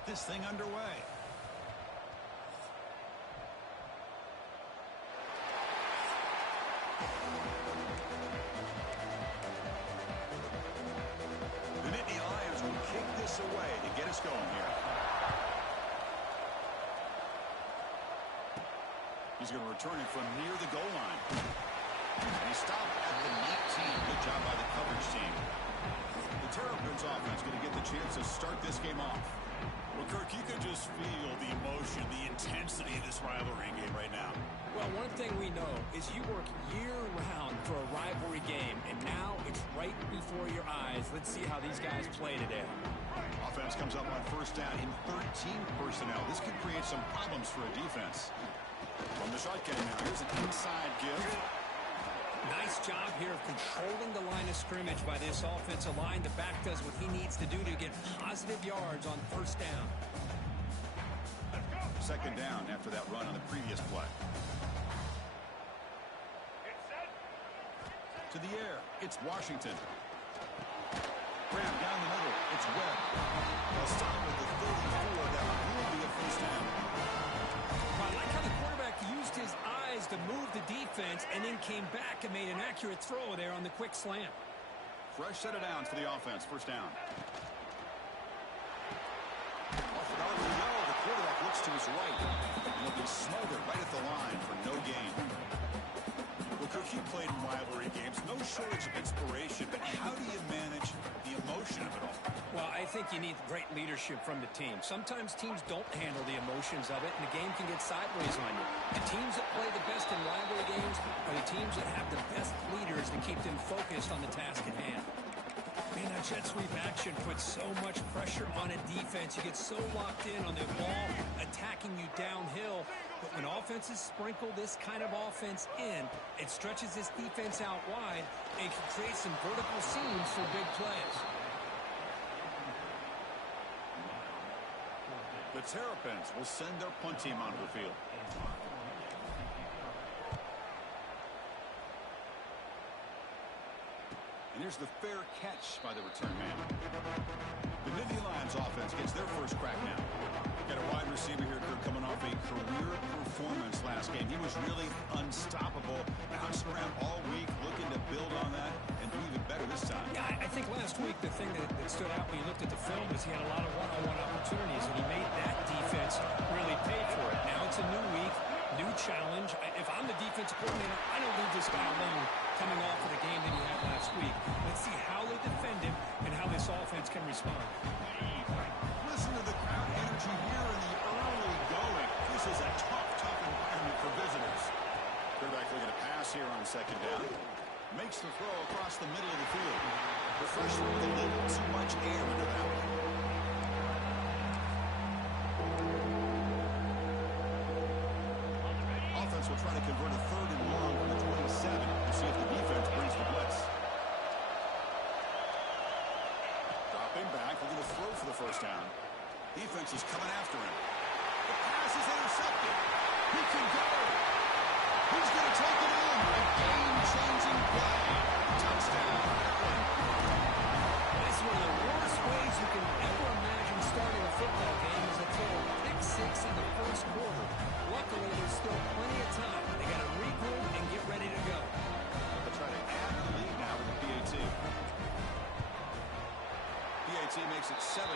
get this thing underway. The Nittany Lions will kick this away to get us going here. He's going to return it from near the goal line. And he stopped at the 19. Good job by the coverage team. The Terrapins offense going to get the chance to start this game off. Well, Kirk, you can just feel the emotion, the intensity of this rivalry game right now. Well, one thing we know is you work year-round for a rivalry game, and now it's right before your eyes. Let's see how these guys play today. Offense comes up on first down in 13 personnel. This could create some problems for a defense. From the shotgun now, here's an inside give. Nice job here of controlling the line of scrimmage by this offensive line. The back does what he needs to do to get positive yards on first down. Second down after that run on the previous play. To the air, it's Washington. Graham down the middle, it's Webb. They'll stop at the 34. That will be a first down. I like how the quarterback used his eyes to move the defense and then came back and made an accurate throw there on the quick slant. Fresh set of downs for the offense. First down. Off it on the yellow. The quarterback looks to his right. And he'll be smothered right at the line for no gain. Well, Cook, you played in rivalry games. No shortage of inspiration, but how do you manage the emotion of it all? Well, I think you need great leadership from the team. Sometimes teams don't handle the emotions of it, and the game can get sideways on you. The teams that play the best in rivalry games are the teams that have the best leaders to keep them focused on the task at hand. Man, that jet sweep action puts so much pressure on a defense. You get so locked in on the ball attacking you downhill. But when offenses sprinkle this kind of offense in, it stretches this defense out wide and can create some vertical seams for big plays. The Terrapins will send their punt team onto the field. And here's the fair catch by the return man. The Nittany Lions offense gets their first crack now. Got a wide receiver here, Kirk, coming off a career performance last game. He was really unstoppable, bouncing around all week, looking to build on that and do even better this time. Yeah, I think last week the thing that stood out when you looked at the film was he had a lot of one-on-one opportunities, and he made that defense really pay for it. Now it's a new week, new challenge. If I'm the defensive coordinator, I don't leave this guy alone coming off of the game that he had last week. Let's see how they defend him and how this offense can respond. Listen to the crowd energy here in the early going. This is a tough environment for visitors. Quarterback looking to pass here on second down. Makes the throw across the middle of the field. The freshman with a little too much air into that one. Offense will try to convert a third and long from the 27 to see if the defense brings the blitz. Dropping back, looking to throw for the first down. Defense is coming after him. The pass is intercepted. He can go. He's going to take it in. A game-changing play. Touchdown, Maryland. This is one of the worst ways you can ever imagine starting a football game is to throw a pick six in the first quarter. Luckily, there's still plenty of time. They got to regroup and get ready to go. They'll try to add the lead now with the PAT. PAT makes it 7-0.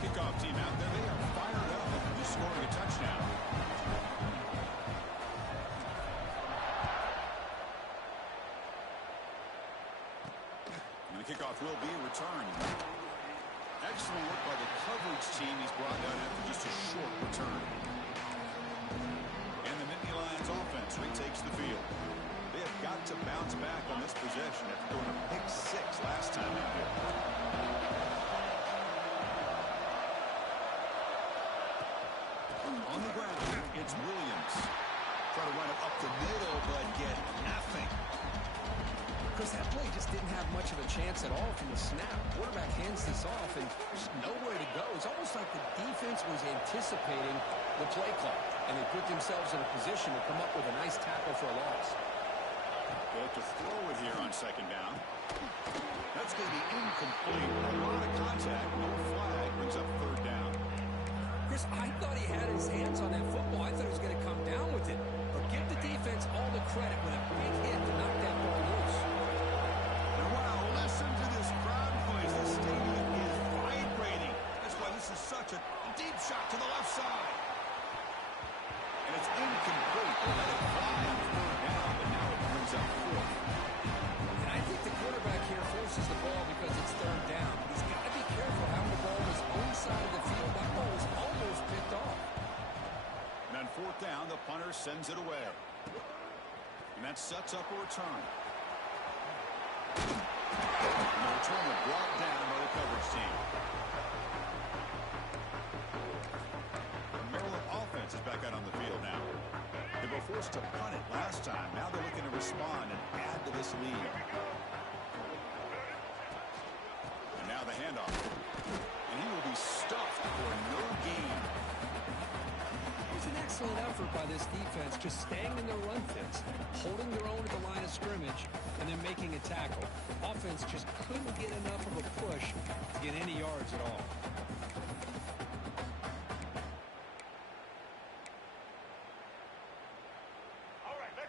Kickoff team out there. They are fired up after scoring a touchdown. And the kickoff will be returned. Excellent work by the coverage team. He's brought down after just a short return. And the Nittany Lions offense retakes the field. They have got to bounce back on this possession after going a pick six last time out here. On the ground, it's Williams. Try to run it up the middle, but get nothing. Because that play just didn't have much of a chance at all from the snap. Quarterback hands this off, and there's nowhere to go. It's almost like the defense was anticipating the play clock, and they put themselves in a position to come up with a nice tackle for a loss. They have to throw it here on second down. That's going to be incomplete. A lot of contact. No flag. Brings up third down. Chris, I thought he had his hands on that football. I thought he was going to come down with it. But give the defense all the credit with a big hit to knock that ball loose. And wow, listen to this crowd noise. This stadium is vibrating. That's why this is such a deep shot to the left side. And it's incomplete. They let it fly on third down, but now it brings up fourth. And I think the quarterback here forces the ball because it's third down. But he's got to be careful having the ball on his own side of the field. That ball is almost picked off. And on fourth down, the punter sends it away. And that sets up a return. And the return is brought down by the coverage team. The Maryland offense is back out on the field now. They were forced to punt it last time. Now they're looking to respond and add to this lead. And now the handoff. And he will be stuffed for no gain. It was an excellent effort by this defense, just staying in their run fits, holding their own at the line of scrimmage, and then making a tackle. Offense just couldn't get enough of a push to get any yards at all.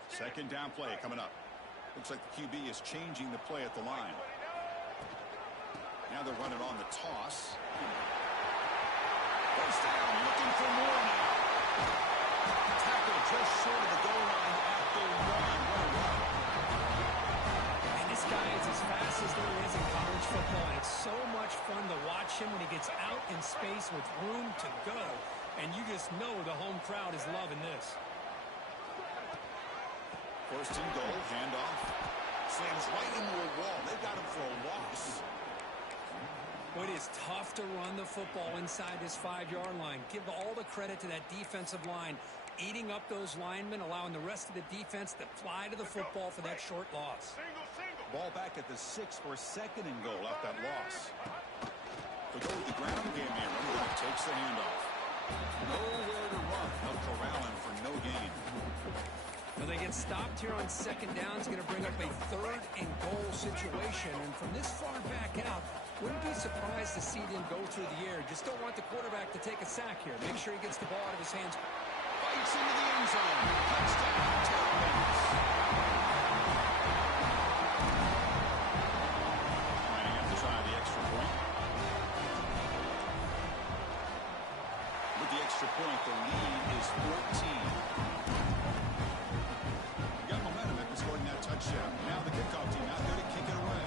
Second down play coming up. Looks like the QB is changing the play at the line. Now they're running on the toss. First down, looking for more now. Tackle just short of the goal line at the 1. And this guy is as fast as there is in college football. And it's so much fun to watch him when he gets out in space with room to go. And you just know the home crowd is loving this. First and goal, handoff. Slams right into a wall. They've got him for a loss. It is tough to run the football inside this 5-yard line. Give all the credit to that defensive line, eating up those linemen, allowing the rest of the defense to fly to the football for that short loss. Ball back at the 6 for second and goal off that loss. They go with the ground game here. Running back takes the handoff. Nowhere to run. They'll corral him for no gain. Well, they get stopped here on second down. It's going to bring up a third and goal situation. And from this far back out, wouldn't be surprised to see them go through the air. Just don't want the quarterback to take a sack here. Make sure he gets the ball out of his hands. Bites into the end zone. Touchdown, Terrapins. Lining up to try the extra point. With the extra point, the lead is 14. Scoring that touchdown. Now the kickoff team out there to kick it away.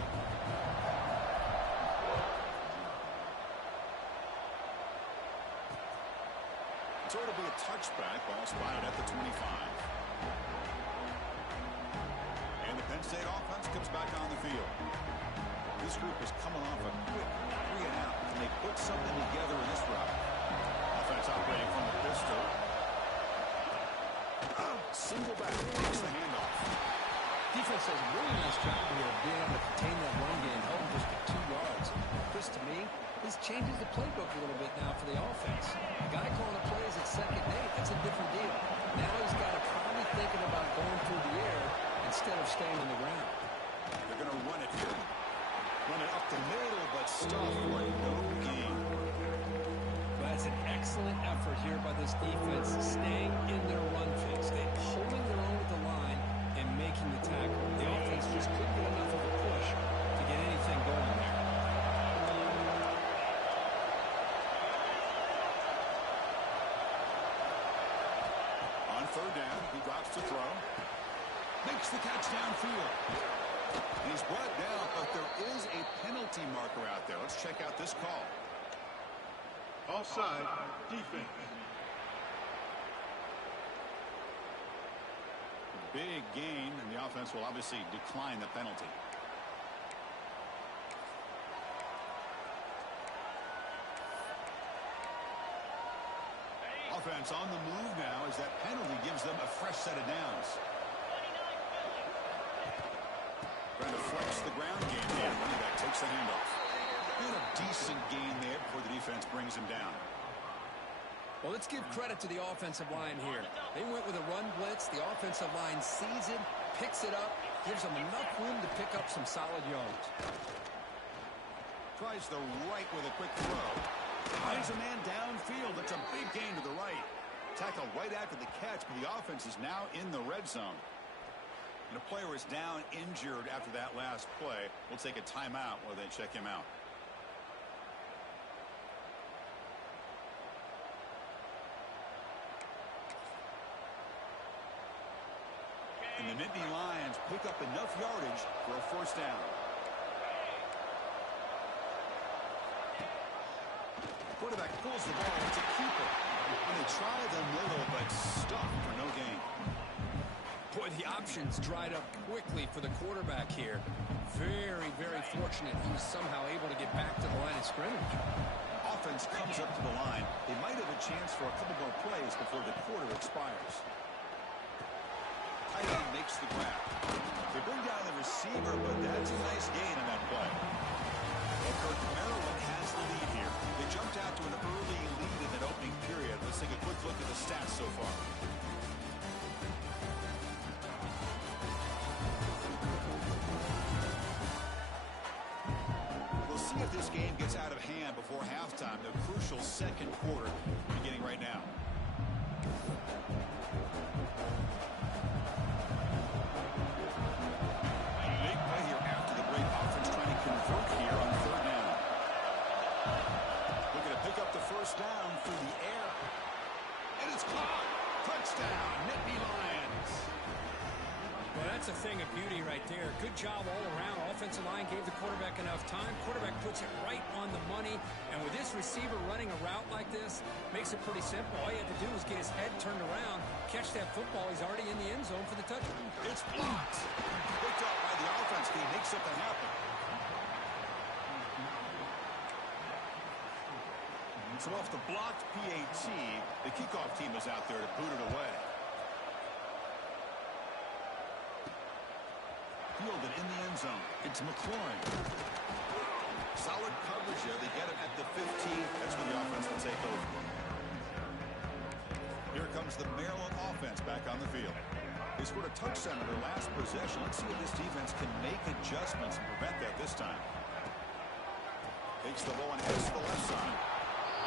So it'll be a touchback. Ball spotted at the 25. And the Penn State offense comes back on the field. This group is coming off a quick 3 and out. Can they put something together in this route? Offense operating from the pistol. Single back. Takes the handoff. Defense does a really nice job here of being able to contain that run game, held just to 2 yards. Chris, to me, this changes the playbook a little bit now for the offense. The guy calling the plays at second day, that's a different deal. Now he's got to probably thinking about going through the air instead of staying on the ground. They're going to run it here. Run it up the middle, but stop for no gain. But that's an excellent effort here by this defense, staying in their run fix. They're holding their own at the line and making the tackle. The offense just couldn't get enough of a push to get anything going there. On third down, he drops to throw. Makes the catch downfield. He's brought down, but there is a penalty marker out there. Let's check out this call. Offside, defense. Big gain, and the offense will obviously decline the penalty. Offense on the move now as that penalty gives them a fresh set of downs. Trying to flex the ground game here. Running back takes the handoff. And a decent gain there before the defense brings him down. Well, let's give credit to the offensive line here. They went with a run blitz. The offensive line sees it, picks it up, gives him enough room to pick up some solid yards. Tries the right with a quick throw. Finds a man downfield. It's a big gain to the right. Tackle right after the catch, but the offense is now in the red zone. And a player is down injured after that last play. We'll take a timeout while they check him out. And the Nittany Lions pick up enough yardage for a first down. Quarterback pulls the ball. It's a keeper. And they try the middle, but stuffed for no gain. Boy, the options dried up quickly for the quarterback here. Very, very fortunate he was somehow able to get back to the line of scrimmage. Offense comes up to the line. They might have a chance for a couple more plays before the quarter expires. Tight end makes the grab. They bring down the receiver, but that's a nice gain on that play. Kirk, Maryland has the lead here. They jumped out to an early lead in that opening period. Let's take a quick look at the stats so far. We'll see if this game gets out of hand before halftime. The crucial second quarter beginning right now. Big play here after the break. Offense trying to convert here on third down. Looking to pick up the first down through the air. And it's caught. Touchdown, Nittany Lions. Well, that's a thing of beauty right there. Good job all around. Offensive line gave the quarterback enough time. Quarterback puts it right on the money. And with this receiver running a route like this, makes it pretty simple. All you have to do is get his head turned around, catch that football. He's already in the end zone for the touchdown. It's blocked. Picked up by the offense. Can he make something happen? So off the blocked PAT, the kickoff team is out there to boot it away. Fielded in the end zone. It's McLaurin. Solid coverage there. They get him at the 15. That's when the offense will take over. Here comes the Maryland offense back on the field. They scored a touchdown in their last possession. Let's see if this defense can make adjustments and prevent that this time. Takes the ball and heads to the left side.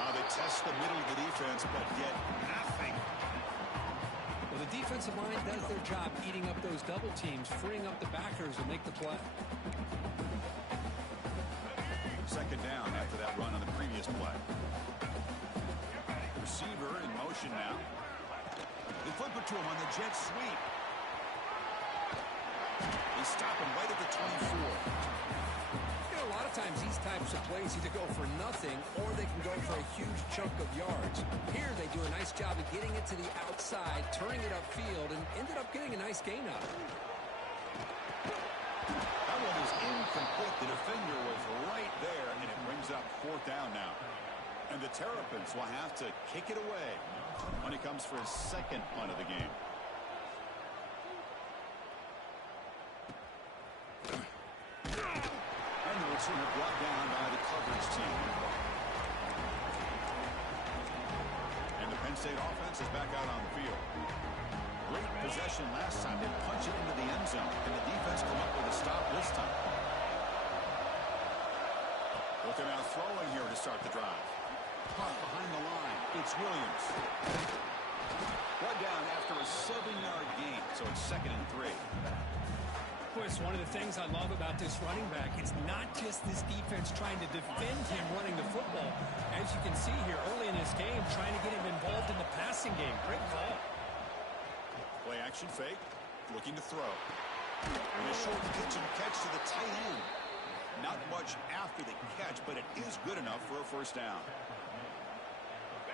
They test the middle of the defense, but get nothing. Well, the defensive line does their job eating up those double teams, freeing up the backers to make the play. Second down after that run on the previous play. Receiver in motion now. They flip it to him on the jet sweep. They stop him right at the 24. A lot of times these types of plays either go for nothing or they can go for a huge chunk of yards. Here they do a nice job of getting it to the outside, turning it upfield, and ended up getting a nice gain out of it. That one is incomplete. The defender was right there, and it brings up fourth down now. And the Terrapins will have to kick it away when he comes for his second punt of the game. Returner brought down by the coverage team. And the Penn State offense is back out on the field. Great possession last time. They punch it into the end zone, and the defense come up with a stop this time. Looking out throwing here to start the drive. Caught behind the line. It's Williams. Brought down after a 7-yard gain, so it's 2nd and 3. It's one of the things I love about this running back. It's not just this defense trying to defend him running the football. As you can see here early in this game, trying to get him involved in the passing game. Great call. Play action fake. Looking to throw. And a short pitch and catch to the tight end. Not much after the catch, but it is good enough for a first down.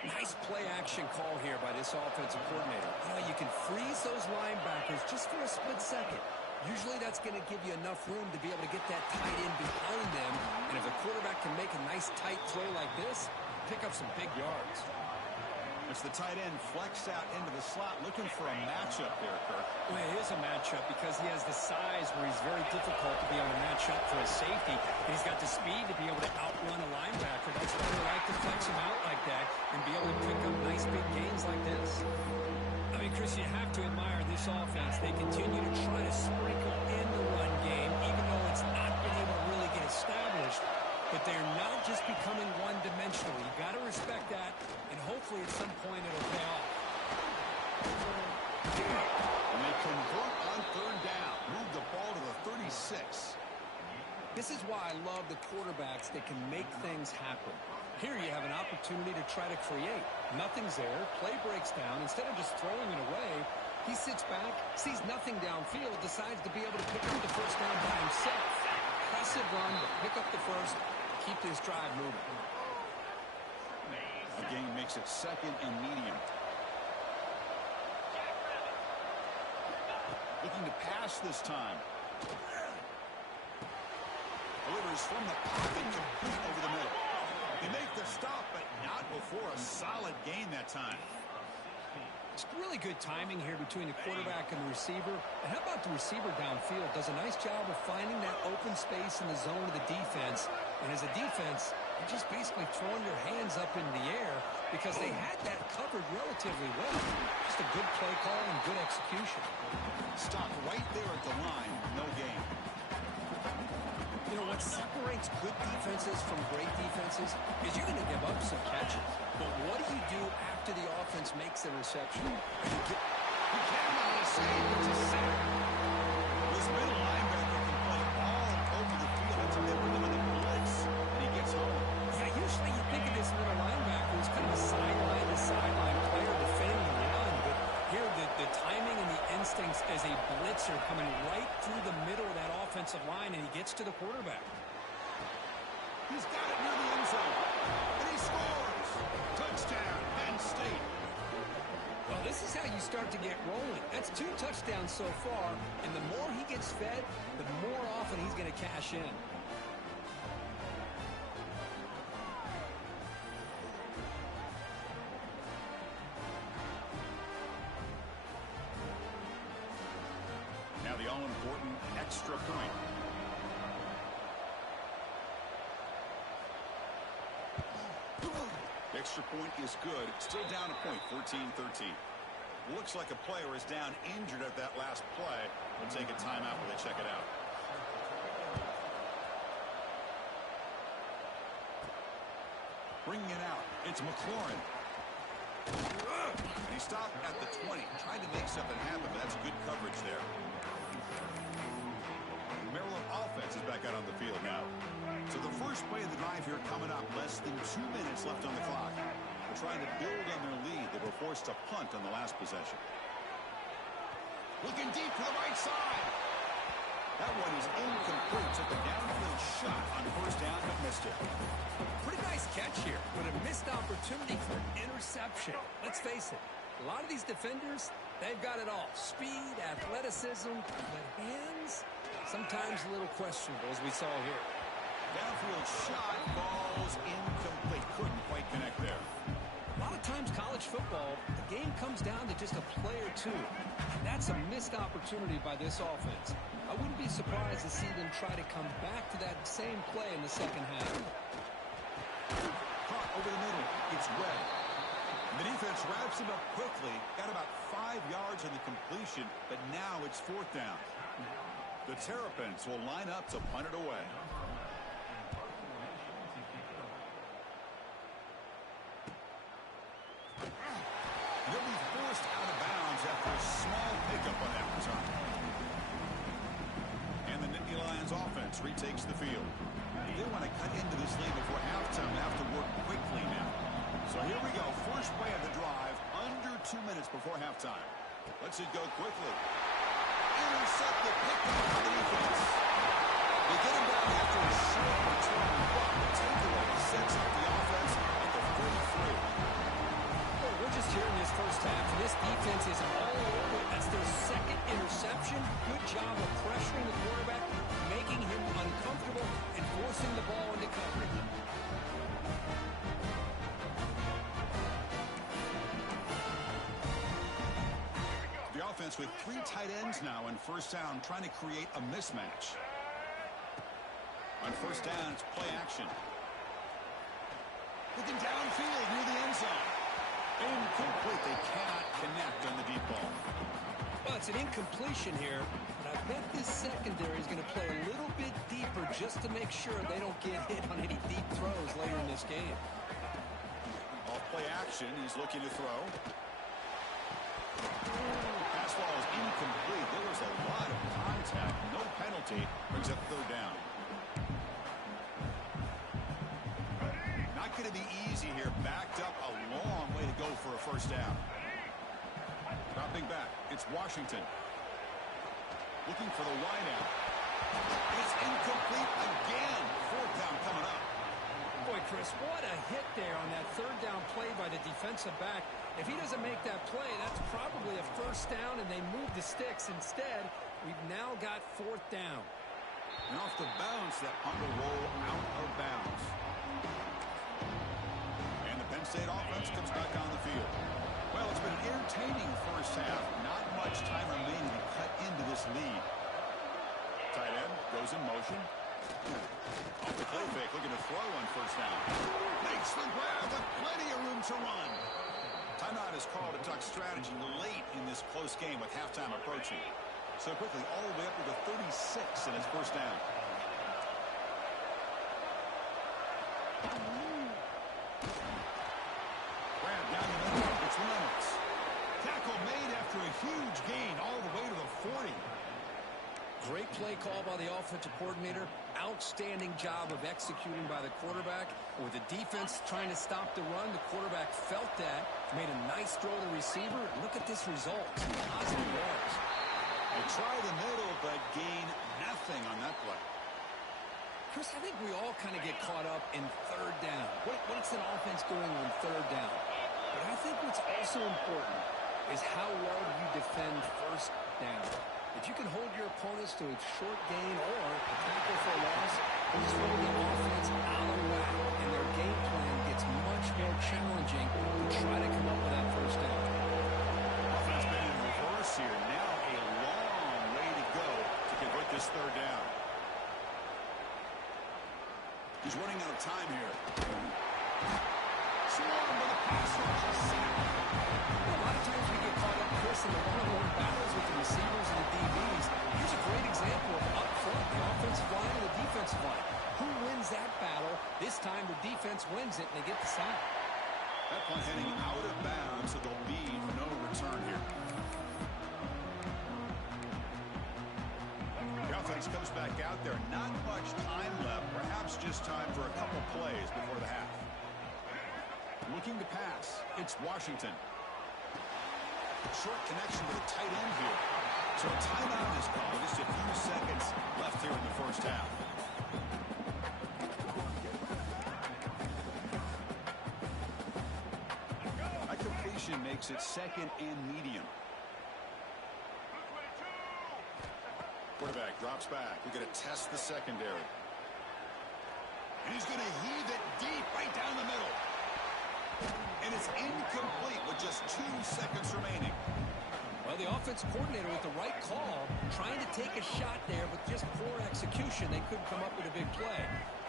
Nice play action call here by this offensive coordinator. You can freeze those linebackers just for a split second. Usually that's going to give you enough room to be able to get that tight end behind them. And if the quarterback can make a nice tight throw like this, pick up some big yards. It's the tight end flex out into the slot, looking for a matchup there, Kirk. Well, it is a matchup because he has the size where he's very difficult to be able to match up for a safety. And he's got the speed to be able to outrun a linebacker. That's why they like to flex him out like that and be able to pick up nice big gains like this. I mean, Chris, you have to admire this offense. They continue to try to sprinkle in the run game, even though it's not been able to really get established. But they're not just becoming one-dimensional. You've got to respect that, and hopefully at some point it'll pay off. And they convert on third down. Move the ball to the 36. This is why I love the quarterbacks that can make things happen. Here you have an opportunity to try to create. Nothing's there. Play breaks down. Instead of just throwing it away, he sits back, sees nothing downfield, decides to be able to pick up the first down by himself. Impressive run to pick up the first, keep this drive moving. The game makes it second and medium. Looking to pass this time. Delivers from the pocket, complete over the middle. They make the stop, but not before a solid gain that time. It's really good timing here between the quarterback and the receiver. And how about the receiver downfield? Does a nice job of finding that open space in the zone of the defense. And as a defense, you're just basically throwing your hands up in the air because they had that covered relatively well. Just a good play call and good execution. Stop right there at the line. No gain. You know, what separates good defenses from great defenses is you're going to give up some catches. But what do you do after the offense makes a reception? He can't on a save. It's a sack. This middle linebacker can play all over the field until they bring him in a blitz, and he gets home. Yeah, usually you think of this middle linebacker as kind of a sideline-to-sideline player defending the run. But here, the timing and the instincts as a blitzer coming right through the middle of that offensive line, and he gets to the quarterback. He's got it near the end zone, and he scores. Touchdown, Penn State. Well, this is how you start to get rolling. That's 2 touchdowns so far, and the more he gets fed, the more often he's going to cash in. Now the all-important extra point. Extra point is good. Still down a point, 14-13. Looks like a player is down injured at that last play. We'll take a timeout while they check it out. Bringing it out, it's McLaurin. And he stopped at the 20, trying to make something happen, but that's good coverage there. Maryland offense is back out on the field now. So the first play of the drive here coming up, less than 2 minutes left on the clock. They're trying to build on their lead. They were forced to punt on the last possession. Looking deep to the right side. That one is incomplete. Took a downfield shot on first down, but missed it. Pretty nice catch here, but a missed opportunity for interception. Let's face it, a lot of these defenders, they've got it all. Speed, athleticism, but hands, sometimes a little questionable, as we saw here. Downfield shot falls incomplete. Couldn't quite connect there. A lot of times college football, the game comes down to just a play or two. And that's a missed opportunity by this offense. I wouldn't be surprised to see them try to come back to that same play in the second half. Caught over the middle. It's Webb. The defense wraps him up quickly. Got about 5 yards on the completion, but now it's fourth down. The Terrapins will line up to punt it away. They'll be forced out of bounds after a small pickup on that return. And the Nittany Lions offense retakes the field. They want to cut into this lead before halftime and have to work quickly now. So here we go. First play of the drive, under 2 minutes before halftime. Let's it go quickly. Intercept the pickup for the defense. They get him down after a short return, but the takeaway sets up the offense at the 43. Well, we're just here in this first half, and this defense is all over. That's their second interception. Good job of pressuring the quarterback, making him uncomfortable, and forcing the ball into coverage. offense with 3 tight ends now in first down, trying to create a mismatch. On first down, it's play action. Looking downfield near the end zone. Incomplete. They cannot connect on the deep ball. Well, it's an incompletion here, but I bet this secondary is going to play a little bit deeper just to make sure they don't get hit on any deep throws later in this game. Off play action. He's looking to throw. Pass ball is incomplete. There was a lot of contact. No penalty. Brings up third down. Not going to be easy here. Backed up a long way to go for a first down. Dropping back. It's Washington. Looking for the wideout. It's incomplete again. Fourth down coming up. Boy, Chris, what a hit there on that third down play by the defensive back. If he doesn't make that play, that's probably a first down, and they move the sticks. Instead, we've now got fourth down. And off the bounce, that punt will roll out of bounds. And the Penn State offense comes back on the field. Well, it's been an entertaining first half. Not much time remaining to cut into this lead. Tight end goes in motion. Off the play fake, looking to throw on first down. Makes the grab with plenty of room to run. Timeout is called to talk strategy late in this close game with halftime approaching. So quickly, all the way up to the 36 in his first down. Grab down the middle. It's Reynolds. Tackle made after a huge gain all the way to the 40. Great play call by the offensive coordinator. Outstanding job of executing by the quarterback. With the defense trying to stop the run, the quarterback felt that, made a nice throw to the receiver. Look at this result. Some positive yards. They try the middle, but gain nothing on that play. Chris, I think we all kind of get caught up in third down. What's an offense doing on third down? But I think what's also important is how well do you defend first down. If you can hold your opponents to a short gain or a tackle for a loss, you throw the offense out of whack, and their game plan gets much more challenging to try to come up with that first down. Offense been in reverse here. Now a long way to go to convert this third down. He's running out of time here. Swarmed by the passer. A lot of times we get caught up, Chris, in the one-on-one battles with the receivers and the DBs. Here's a great example of up front, the offensive line and the defensive line. Who wins that battle? This time the defense wins it, and they get the sack. That one heading out of bounds, so there'll be no return here. The offense comes back out there. Not much time left. Perhaps just time for a couple plays before the half. Looking to pass. It's Washington. Short connection to the tight end here. So a timeout is called. Just a few seconds left here in the first half. That completion makes it second and medium. Quarterback drops back. We're going to test the secondary. And he's going to heave it deep right down the middle. And it's incomplete with just 2 seconds remaining. Well, the offense coordinator with the right call, trying to take a shot there, but just poor execution. They couldn't come up with a big play.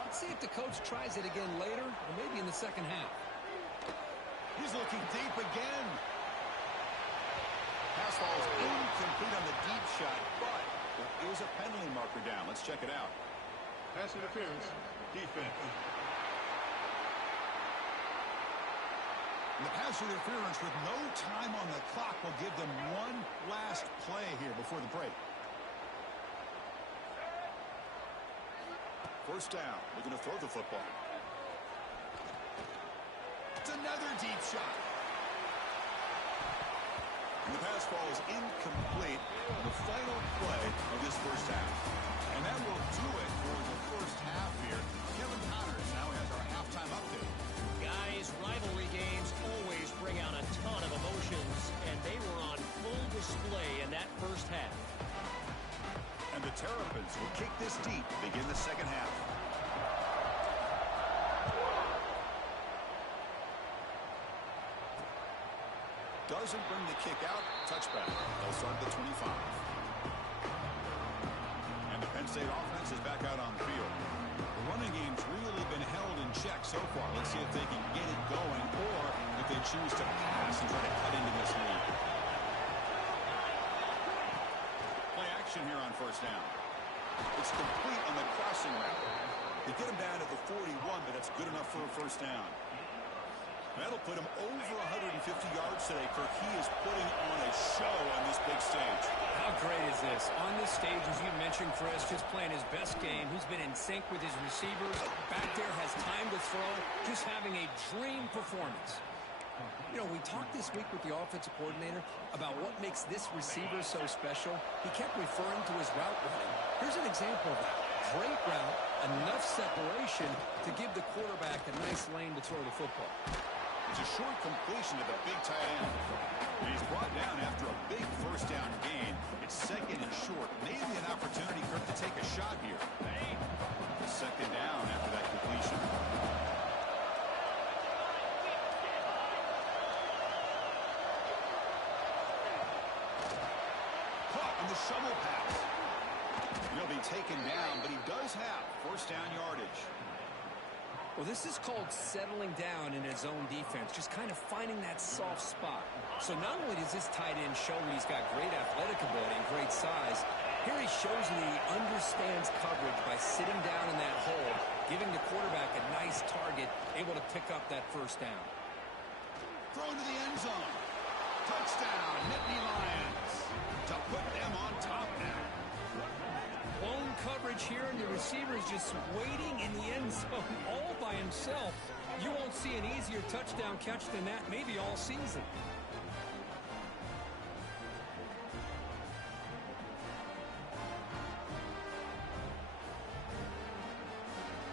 Let's see if the coach tries it again later, or maybe in the second half. He's looking deep again. Pass ball is incomplete on the deep shot, but there is a penalty marker down. Let's check it out. Pass interference, defense. And the pass interference with no time on the clock will give them one last play here before the break. First down. Looking to throw the football. It's another deep shot. And the pass ball is incomplete on the final play of this first half. And that will do it for the first half here. Kevin Connors now has our halftime update. Guys, rivalry games always bring out a ton of emotions, and they were on full display in that first half. And the Terrapins will kick this deep to begin the second half. Does doesn't bring the kick out. Touchback. They'll start at the 25. And the Penn State offense is back out on the field. The running game's really been held in check so far. Let's see if they can get it going or if they choose to pass and try to cut into this lead. Play action here on first down. It's complete on the crossing route. They get him down at the 41, but that's good enough for a first down. That'll put him over 150 yards today, Kirk. He is putting on a show on this big stage. How great is this? On this stage, as you mentioned, Chris, just playing his best game. He's been in sync with his receivers. Back there, has time to throw. Just having a dream performance. You know, we talked this week with the offensive coordinator about what makes this receiver so special. He kept referring to his route running. Here's an example of that. Great route, enough separation to give the quarterback a nice lane to throw the football. It's a short completion to the big tight end. And he's brought down after a big first down gain. It's second and short. Maybe an opportunity, Kirk, to take a shot here. Second down after that completion. Caught on the shovel pass. He'll be taken down, but he does have first down yardage. Well, this is called settling down in his own defense, just kind of finding that soft spot. So not only does this tight end show he's got great athletic ability and great size, here he shows that he understands coverage by sitting down in that hole, giving the quarterback a nice target, able to pick up that first down. Thrown to the end zone. Touchdown, Nittany Lions, to put them on top now. Blown coverage here, and the receiver is just waiting in the end zone all by himself. You won't see an easier touchdown catch than that maybe all season.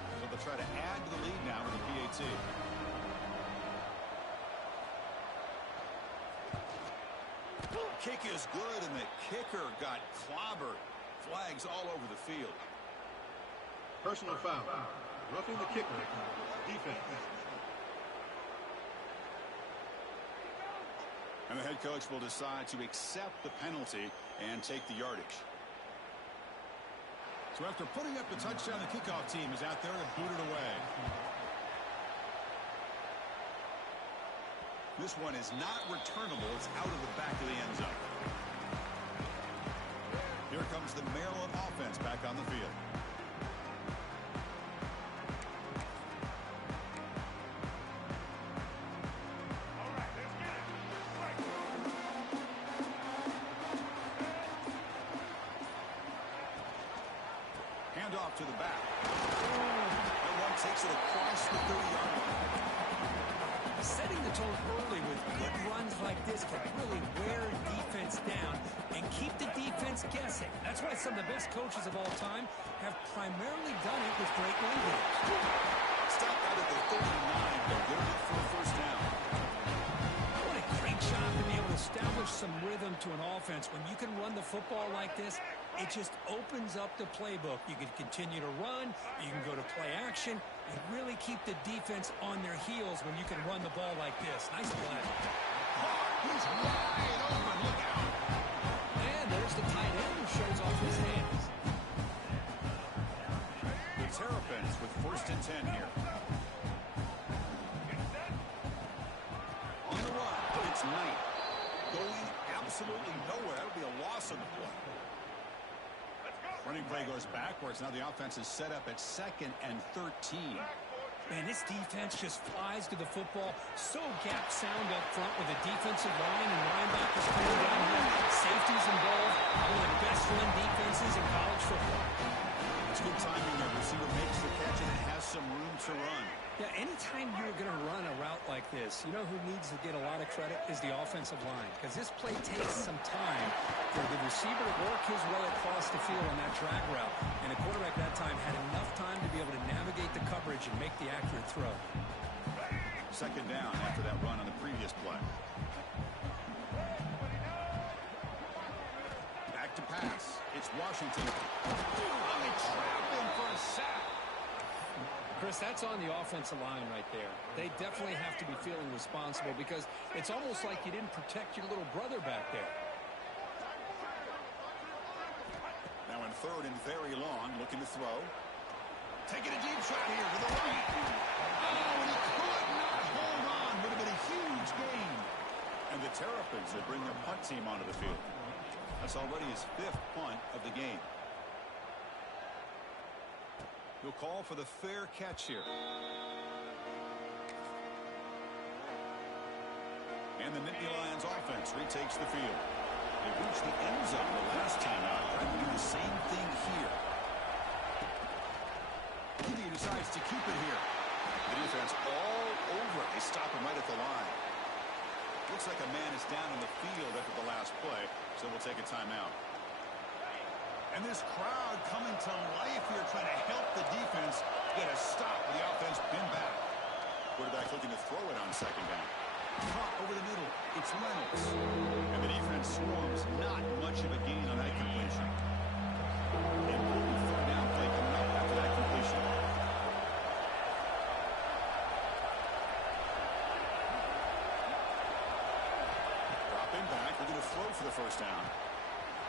So they'll try to add to the lead now with the PAT. Kick is good, and the kicker got clobbered. Flags all over the field. Personal foul. Roughing the kicker. Defense. And the head coach will decide to accept the penalty and take the yardage. So after putting up the touchdown, the kickoff team is out there to boot it away. This one is not returnable. It's out of the back of the end zone. Here comes the Maryland offense back on the field. Handoff to the back. And one takes it across the 30-yard line. Setting the tone early with good runs like this can really wear defense down and keep the defense guessing. That's why some of the best coaches of all time have primarily done it with great run games. Stop out at the 39, but good enough for a first down. What a great job to be able to establish some rhythm to an offense. When you can run the football like this, it just opens up the playbook. You can continue to run, you can go to play action, and really keep the defense on their heels when you can run the ball like this. Nice play. He's wide open. Look out. And there's the tight end who shows off his hands. The Terrapins with first and 10 here. On the run, it's Knight. Going absolutely nowhere. That would be a loss on the play. Running play goes backwards. Now the offense is set up at second and 13. Man, this defense just flies to the football. So gap sound up front with a defensive line and linebackers coming down here. Safeties involved. One of the best run defenses in college football. It's good timing there. Receiver makes the catch and it has some room to run. Yeah, anytime you're going to run a route like this, you know who needs to get a lot of credit is the offensive line. Because this play takes some time for the receiver to work his way across the field on that drag route. And the quarterback that time had enough time to be able to navigate the coverage and make the accurate throw. Second down after that run on the previous play. Back to pass. It's Washington. Oh, they trap him for a sack. Chris, that's on the offensive line right there. They definitely have to be feeling responsible because it's almost like you didn't protect your little brother back there. Now in third and very long, looking to throw. Taking a deep shot here to the right. Oh, and he could not hold on. Would have been a huge gain. And the Terrapins will bring their punt team onto the field. That's already his 5th punt of the game. He'll call for the fair catch here. And the Nittany Lions offense retakes the field. They reached the end zone the last time out. Trying to do the same thing here. He decides to keep it here. The defense all over it. They stop him right at the line. Looks like a man is down in the field after the last play, so we'll take a timeout. And this crowd coming to life here, trying to help the defense get a stop with the offense pinned back. Quarterback looking to throw it on second down. Caught over the middle. It's Reynolds. And the defense swarms. Not much of a gain on that completion. Important third down play coming up after that completion. Dropping back. We're going to throw for the first down.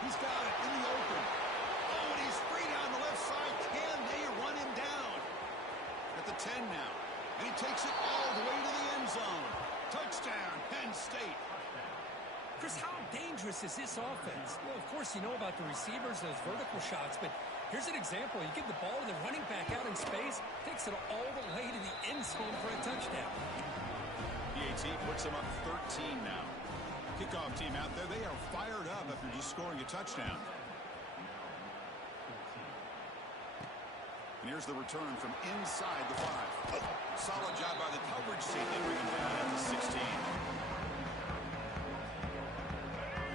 He's got it in the open. Oh, and he's free down the left side. Can they run him down? At the 10 now. And he takes it all the way to the end zone. Touchdown, Penn State. Chris, how dangerous is this offense? Well, of course, you know about the receivers, those vertical shots, but here's an example. You give the ball to the running back out in space, takes it all the way to the end zone for a touchdown. PAT puts them up 13 now. Kickoff team out there, they are fired up after just scoring a touchdown. And here's the return from inside the 5. Solid job by the coverage team. They bring him down at the 16.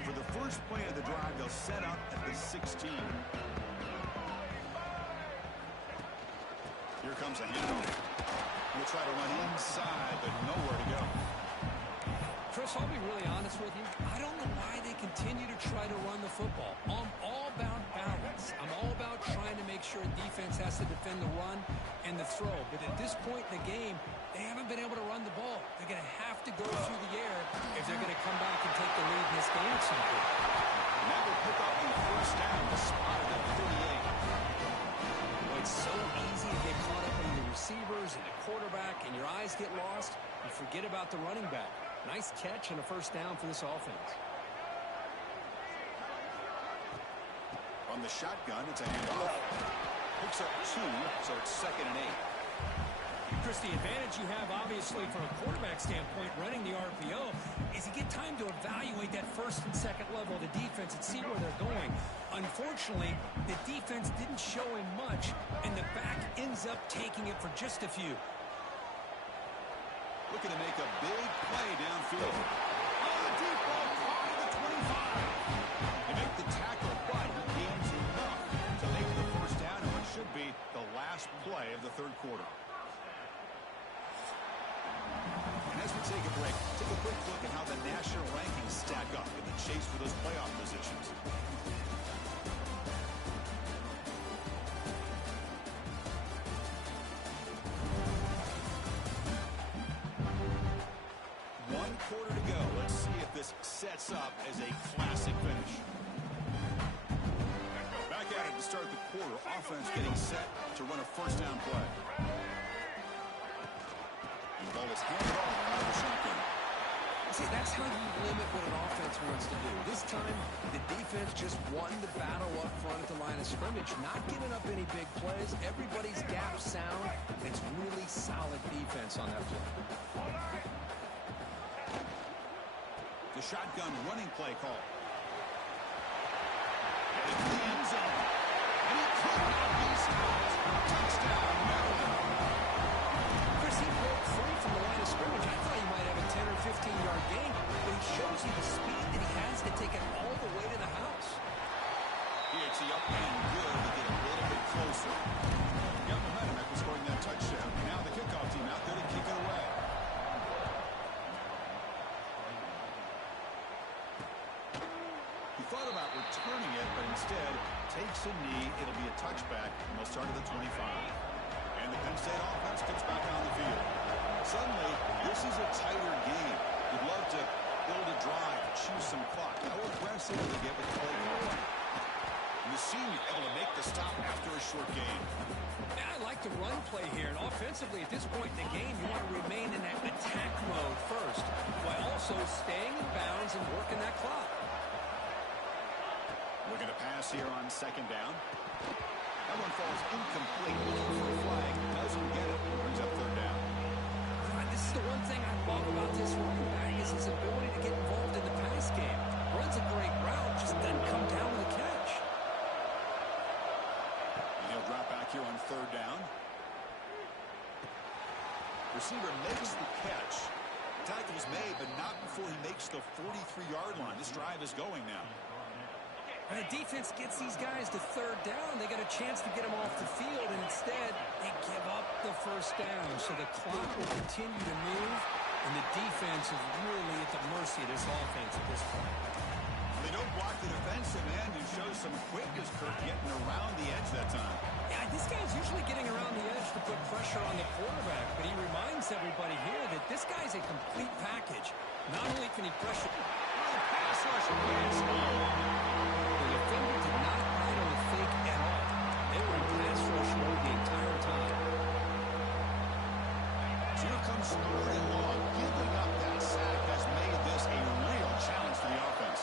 For the first play of the drive, they'll set up at the 16. Here comes a handoff. We'll try to run inside, but nowhere to go. Chris, I'll be really honest with you. I don't know why they continue to try to run the football. I'm all about balance. I'm all about trying to make sure defense has to defend the run and the throw. But at this point in the game, they haven't been able to run the ball. They're going to have to go through the air if they're going to come back and take the lead in this game at some point. And that will pick up the first down, the spot at 38. Well, it's so easy to get caught up in the receivers and the quarterback, and your eyes get lost. You forget about the running back. Nice catch and a first down for this offense. From the shotgun, it's a handoff. Picks up 2, so it's 2nd and 8. Chris, the advantage you have, obviously, from a quarterback standpoint, running the RPO, is you get time to evaluate that first and second level of the defense and see where they're going. Unfortunately, the defense didn't show him much, and the back ends up taking it for just a few. Looking to make a big play downfield. Oh, the deep ball caught at the 25. They make the tackle, but he gains enough to make the first down in what should be the last play of the third quarter. And as we take a break, take a quick look at how the national rankings stack up in the chase for those playoff positions. Quarter to go. Let's see if this sets up as a classic finish. Back at it to start the quarter. Offense getting set to run a first down play. The ball is handed off out of the shotgun. See, that's how you limit what an offense wants to do. This time, the defense just won the battle up front at the line of scrimmage, not giving up any big plays. Everybody's gap sound. It's really solid defense on that play. The shotgun running play call. Headed to the end zone. And he could not be stopped. Touchdown, Maryland. Chris, he broke free from the line of scrimmage. I thought he might have a 10 or 15-yard gain, but he shows you the speed that he has to take it all the way to the house. PAT up and good to get a little bit closer. Got momentum after scoring that touchdown. Now the kickoff team out there to kick it away. Thought about returning it, but instead takes a knee. It'll be a touchback, and they'll start at the 25. And the Penn State offense some clock. How aggressive will they get with play calling? And the senior able to make the stop after a short gain. Yeah, I like the run play here. And offensively, at this point in the game, you want to remain in that attack mode first, while also staying in bounds and working that clock. Looking to pass here on second down. That one falls incomplete. Looking for a flag. Doesn't get it. Brings up third down. This is the one thing I love about this running back is his ability to get involved in the pass game. Runs a great route, just doesn't come down with a catch. And he'll drop back here on third down. Receiver makes the catch. Tackle's made, but not before he makes the 43-yard line. This drive is going now. When the defense gets these guys to third down, they got a chance to get them off the field, and instead they give up the first down. So the clock will continue to move, and the defense is really at the mercy of this offense at this point. They don't block the defensive end, who shows some quickness, Kirk, getting around the edge that time. Yeah, this guy's usually getting around the edge to put pressure on the quarterback, but he reminds everybody here that this guy's a complete package. Not only can he pressure... Pass rush against The defender did not hide on the fake at all. They were in pass rush mode the entire time. So here comes third and long. Giving up that sack has made this a real challenge for the offense.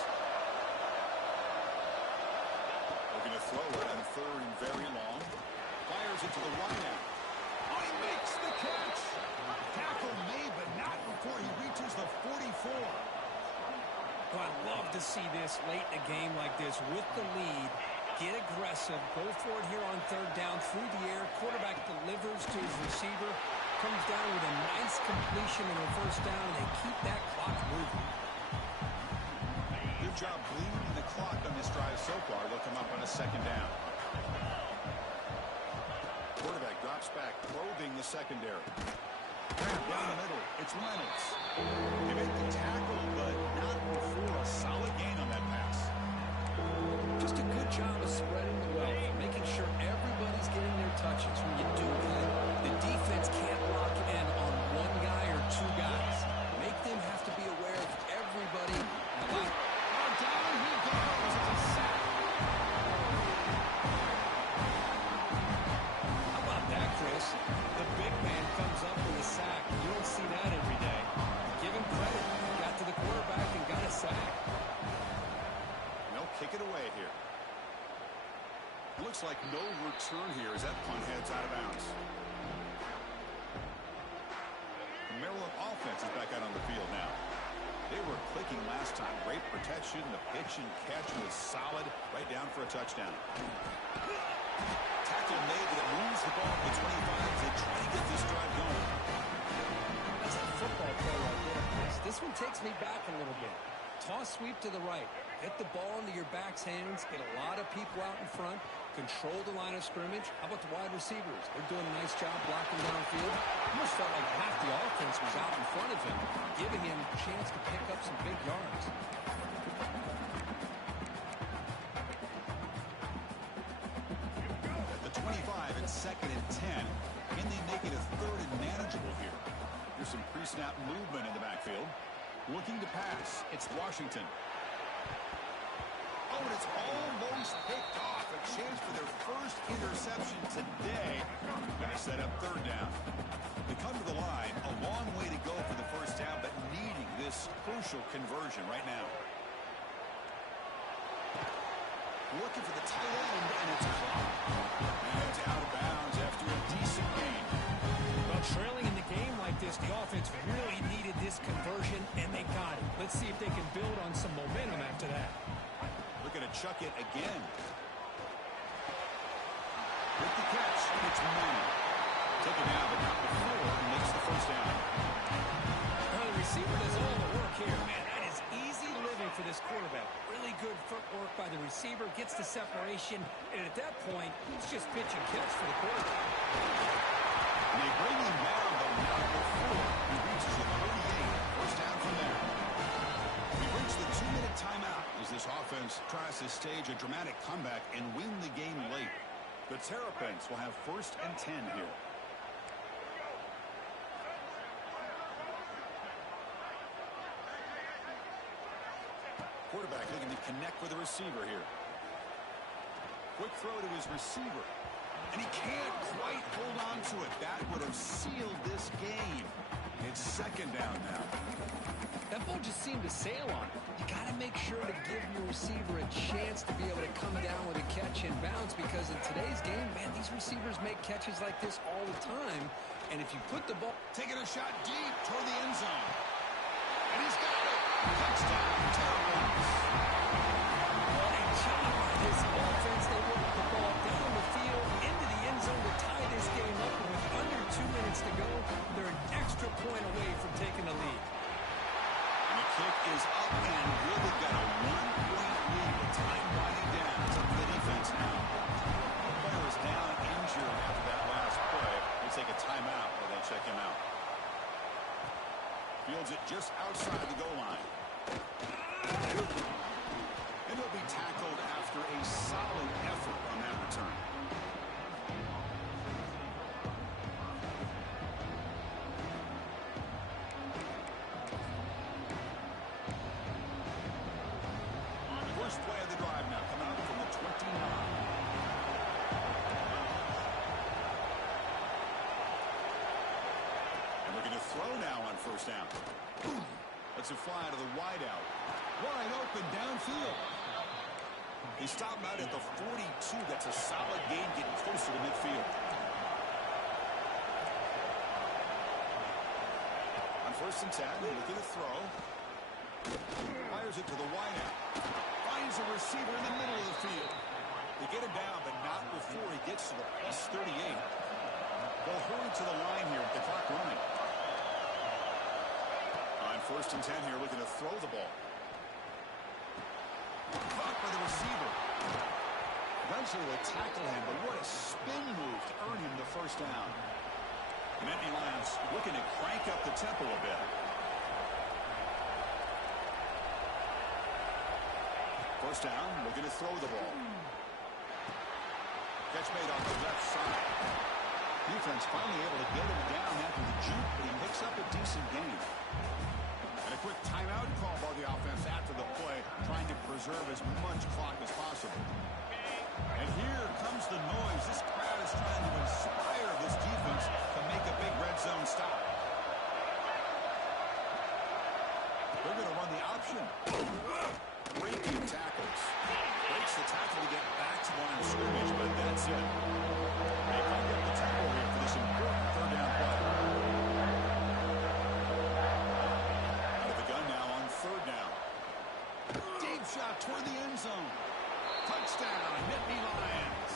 Looking to throw it on third and very long. Fires it to the right out. Oh, he makes the catch. Tackle made, but not before he reaches the 44. Well, I love to see this late in a game like this with the lead. Get aggressive. Go for it here on third down through the air. Quarterback delivers to his receiver. Comes down with a nice completion and a first down, and they keep that clock moving. Good job bleeding the clock on this drive so far. They'll come up on a second down. Quarterback drops back, probing the secondary. Down the middle, it's Reynolds. They make the tackle, but not before a solid gain on that pass. Just a good job of spreading the wealth, making sure everybody's getting their touches. When you do that, the defense can't lock in on one guy or two guys. Make them have to be aware of everybody. Down he goes. It's a sack. How about that, Chris? The big man comes up with a sack. You don't see that every day. Give him credit. Got to the quarterback and got a sack. They'll kick it away here. It looks like no return here as that punt heads out of bounds. The Maryland offense is back out on the field now. They were clicking last time. Great protection. The pitch and catch was solid. Right down for a touchdown. Tackle made, but it moves the ball to the 25 as they try to get this drive going. That's a football play right there, Chris. This one takes me back a little bit. Toss sweep to the right. Get the ball into your back's hands. Get a lot of people out in front. Control the line of scrimmage. How about the wide receivers? They're doing a nice job blocking downfield. Almost felt like half the offense was out in front of him, giving him a chance to pick up some big yards. At the 25, it's second and 10. Can they make it a third and manageable here? Here's some pre-snap movement in the backfield. Looking to pass. It's Washington. Oh, and it's almost picked off. A chance for their first interception today. Going to set up third down. They come to the line. A long way to go for the first down, but needing this crucial conversion right now. Looking for the tight end, and it's caught. And it's out of bounds after a decent gain. Well, trailing in the game like this, the offense really needed this conversion, and they got it. Let's see if they can build on some momentum after that. Looking to chuck it again. With the catch, it's Manning. Taken down, but not before he makes the first down. Well, the receiver does all the work here. Man, that is easy living for this quarterback. Really good footwork by the receiver, gets the separation, and at that point, it's just pitch and catch for the quarterback. And they bring him down, but not before he reaches the 38. First down from there. We reach the 2-minute timeout as this offense tries to stage a dramatic comeback and win the game late. The Terrapins will have first and 10 here. Quarterback looking to connect with the receiver here. Quick throw to his receiver. And he can't quite hold on to it. That would have sealed this game. It's second down now. That ball just seemed to sail on it. You got to make sure to give your receiver a chance to be able to come down with a catch and bounce, because in today's game, man, these receivers make catches like this all the time. And if you put the ball... Taking a shot deep toward the end zone. And he's got it. Touchdown, Terrapins. What a job by this offense. They work the ball down the field into the end zone to tie this game up. And with under 2 minutes to go, they're an extra point away from taking the lead. And the kick is up and really got a 1-point lead with time winding down. It's up to the defense now. The player is down injured after that last play. They take a timeout while they check him out. Fields it just outside the goal line. And he'll be tackled after a solid effort on that return. First play of the drive now, coming up from the 29. And looking to throw now on first down. Lets it fly to the wideout. Wide open downfield. He stopped out at the 42. That's a solid gain, getting closer to midfield. On first and 10, looking to throw. Fires it to the wideout. Finds a receiver in the middle of the field. They get him down, but not before he gets to the plus 38. They'll hurry to the line here with the clock running. On first and 10 here, looking to throw the ball. Caught by the receiver. Eventually will tackle him, but what a spin move to earn him the first down. And Nittany Lions looking to crank up the tempo a bit. First down, looking to throw the ball. Catch made on the left side. Defense finally able to get him down after the juke, but he picks up a decent gain. And a quick timeout call by the offense after the play, trying to preserve as much clock as possible. And here comes the noise. This crowd is trying to inspire this defense to make a big red zone stop. They're going to run the option. Breaking tackles. Breaks the tackle to get back to the line of scrimmage, but that's it. They crank up the tempo here for this important third down play. Out of the gun now on third down. Deep shot toward the end zone. Touchdown, Nittany Lions.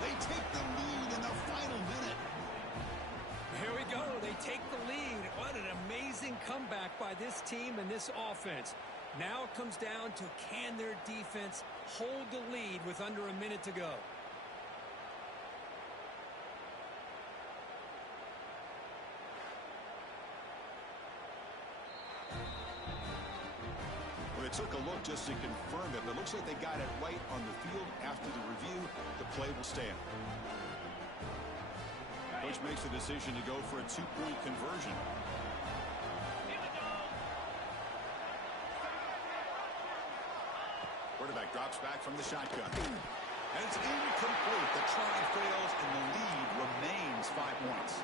They take the lead in the final minute. Here we go. They take the lead. What an amazing comeback by this team and this offense. Now it comes down to, can their defense hold the lead with under a minute to go? Well, they took a look just to confirm it, but it looks like they got it right on the field. After the review, the play will stand. Coach makes the decision to go for a two-point conversion. Quarterback drops back from the shotgun. And it's incomplete. The try fails, and the lead remains 5 points.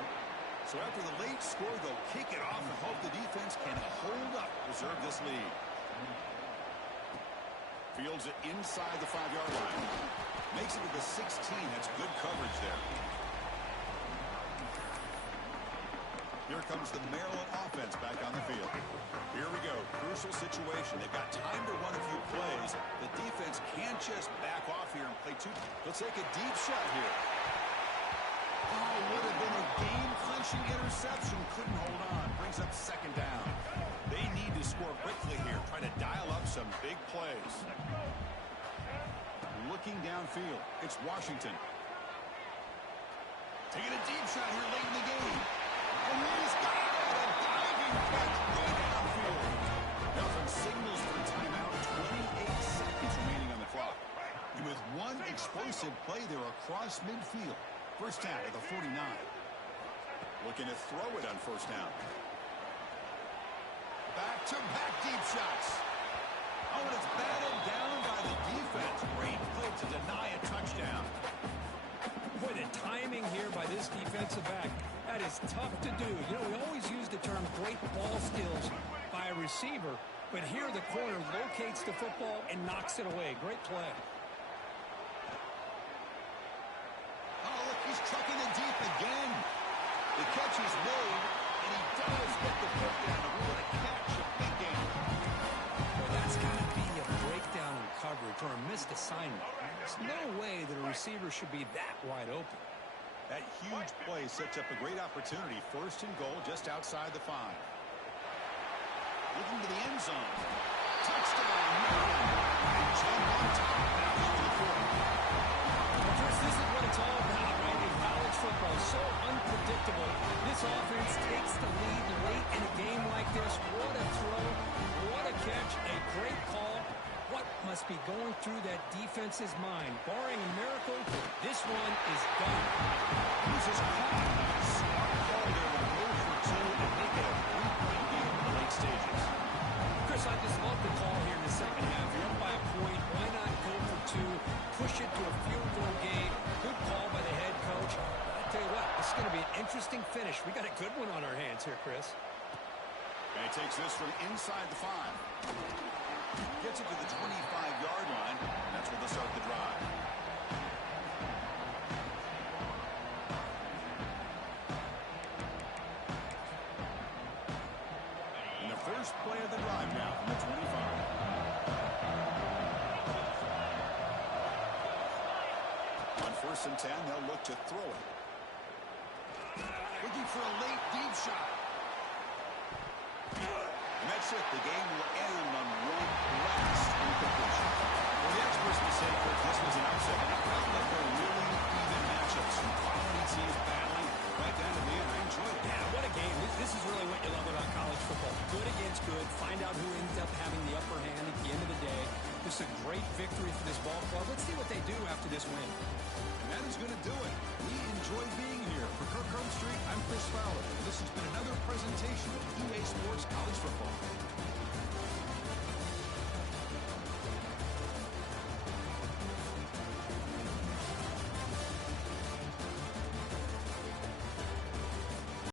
So after the late score, they'll kick it off and hope the defense can hold up, preserve this lead. Fields it inside the 5-yard line. Makes it to the 16. That's good coverage there. Here comes the Maryland offense back on the field. Here we go. Crucial situation. They've got time to run a few plays. The defense can't just back off here and play two. They'll take a deep shot here. Oh, would have been a game-clinching interception. Couldn't hold on. Brings up second down. They need to score quickly here. Try to dial up some big plays. Looking downfield. It's Washington. Taking a deep shot here late in the game. And he's got it! A diving catch way downfield. Nelson signals for timeout. 28 seconds remaining on the clock. And with one explosive play there across midfield. First down at the 49. Looking to throw it on first down. Back-to-back deep shots. Oh, and it's batted down by the defense. Great play to deny a touchdown. Boy, the timing here by this defensive back, that is tough to do. You know, we always use the term great ball skills by a receiver, but here the corner locates the football and knocks it away. Great play. Oh, look, he's trucking it deep again. The catch is made, and he does get the foot down. What a catch, a big game. Well, that's got to be a breakdown in coverage or a missed assignment. There's no way that a receiver should be that wide open. That huge play sets up a great opportunity. First and goal just outside the 5. Looking to the end zone. Touchdown. And Jump on top. Now to the 40. Well, Chris, this is what it's all about, right? In college football, so unpredictable. This offense takes the lead late in a game like this. What a throw. What a catch. A great call. What must be going through that defense's mind? Barring a miracle, this one is done. This is caught. Smart call there to go for 2 and make it a 3-point game in the late stages. Chris, I just love the call here in the second half. You're up by a point. Why not go for 2? Push it to a field goal game. Good call by the head coach. I'll tell you what, this is going to be an interesting finish. We got a good one on our hands here, Chris. And he takes this from inside the 5. Gets it to the 25-yard line. That's where they'll start the drive. And the first play of the drive now from the 25. On 1st and 10, they'll look to throw it. Looking for a late deep shot. And that's it. The game will end on one last incompletion. Well, the experts will say, Coach, this was an upset. And I felt like they're really even matchups. Some quality teams battling right down to the end. I enjoyed it. Yeah, what a game. This is really what you love about college football. Good against good. Find out who ends up having the upper hand at the end of the day. This is a great victory for this ball club. Let's see what they do after this win. And that is going to do it. We enjoyed being here. For Kirk Street, I'm Chris Fowler. This has been another presentation of EA Sports College Football.